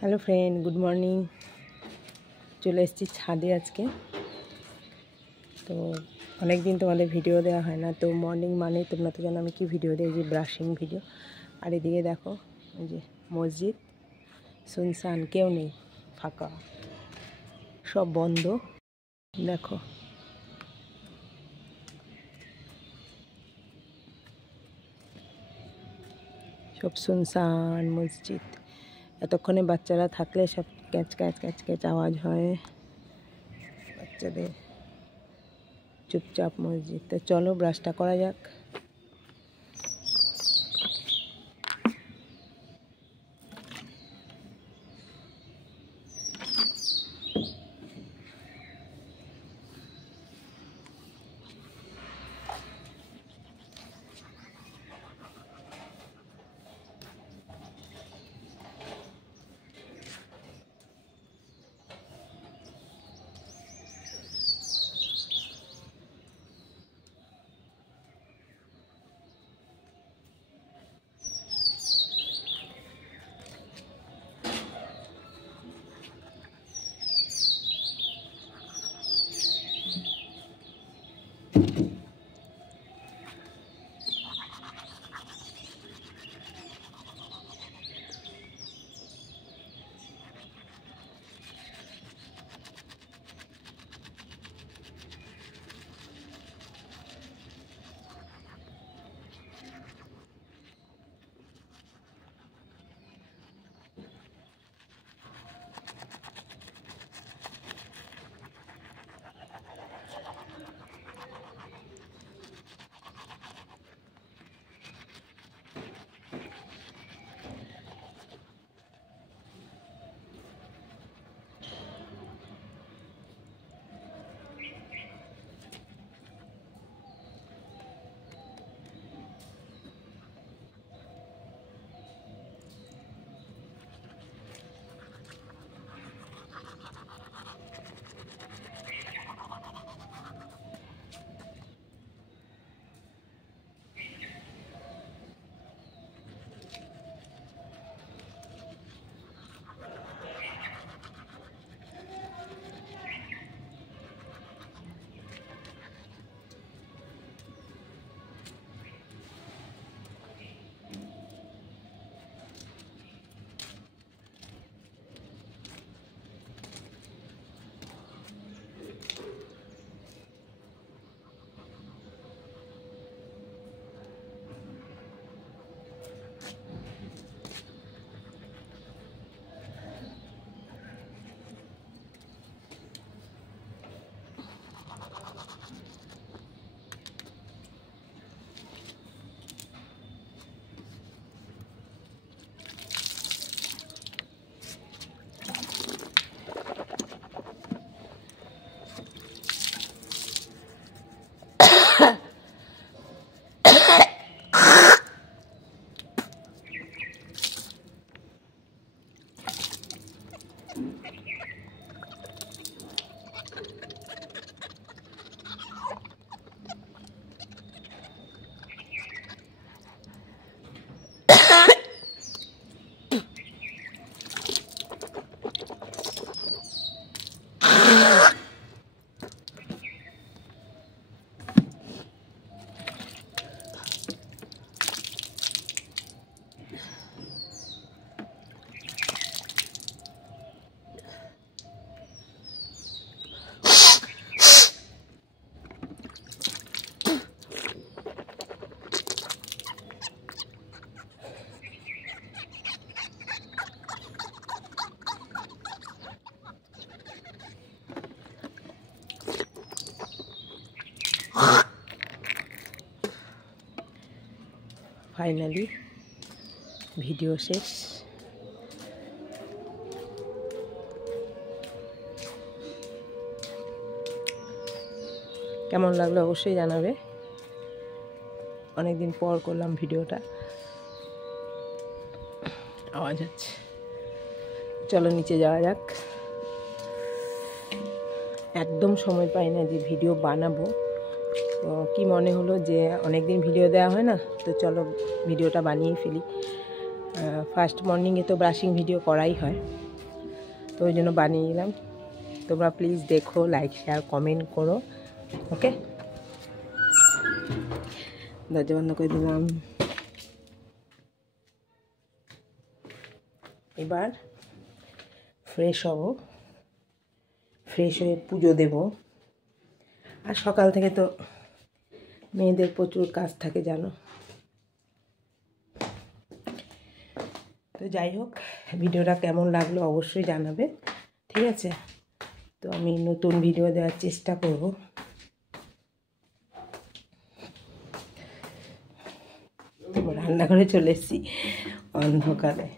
Hello friend, good morning. চলে এসেছি ছাদে আজকে। তো অনেক দিন তোমাদের ভিডিও দেওয়া হয় না, তো মর্নিং মানে তোমরা তো জানো আমি কি ভিডিও দিই, যে ব্রাশিং ভিডিও। আর এদিকে দেখো, ওই যে মসজিদ শুনশান, কেউ নেই, ফাঁকা, সব বন্ধ। দেখো সব শুনশান মসজিদ। এতক্ষণে বাচ্চারা থাকলে সব ক্যাচ ক্যাচ ক্যাচ ক্যাচ আওয়াজ হয় বাচ্চাদের। চুপচাপ মসজিদ। তো চলো ব্রাশটা করা যাক। ফাইনালি ভিডিও শেষ। কেমন লাগলো অবশ্যই জানাবে। অনেকদিন পর করলাম ভিডিওটা, আওয়াজ হচ্ছে। চলো নিচে যাওয়া যাক। একদম সময় পাই না যে ভিডিও বানাবো, তো কি মনে হলো যে অনেক দিন ভিডিও দেওয়া হয় না, তো চলো ভিডিওটা বানিয়ে ফেলি। ফার্স্ট মর্নিংয়ে তো ব্রাশিং ভিডিও করাই হয়। তো ওই জন্য বানিয়ে নিলাম। তোমরা প্লিজ দেখো, লাইক শেয়ার কমেন্ট করো। ওকে, দরজা বন্ধ করে দিলাম। এবার ফ্রেশ হব, ফ্রেশ হয়ে পুজো দেব। আর সকাল থেকে তো মেয়েদের প্রচুর কাজ থাকে জানো। তো যাই হোক, ভিডিওটা কেমন লাগলো অবশ্যই জানাবে, ঠিক আছে? তো আমি নতুন ভিডিও দেওয়ার চেষ্টা করব। রান্নাঘরে চলে এসেছি অন্ধকারে।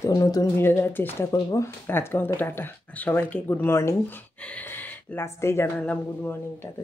তো নতুন ভিডিও দেওয়ার চেষ্টা করব। আজকের মতো টাটা, আর সবাইকে গুড মর্নিং। লাস্টেই জানালাম গুড মর্নিংটা। তো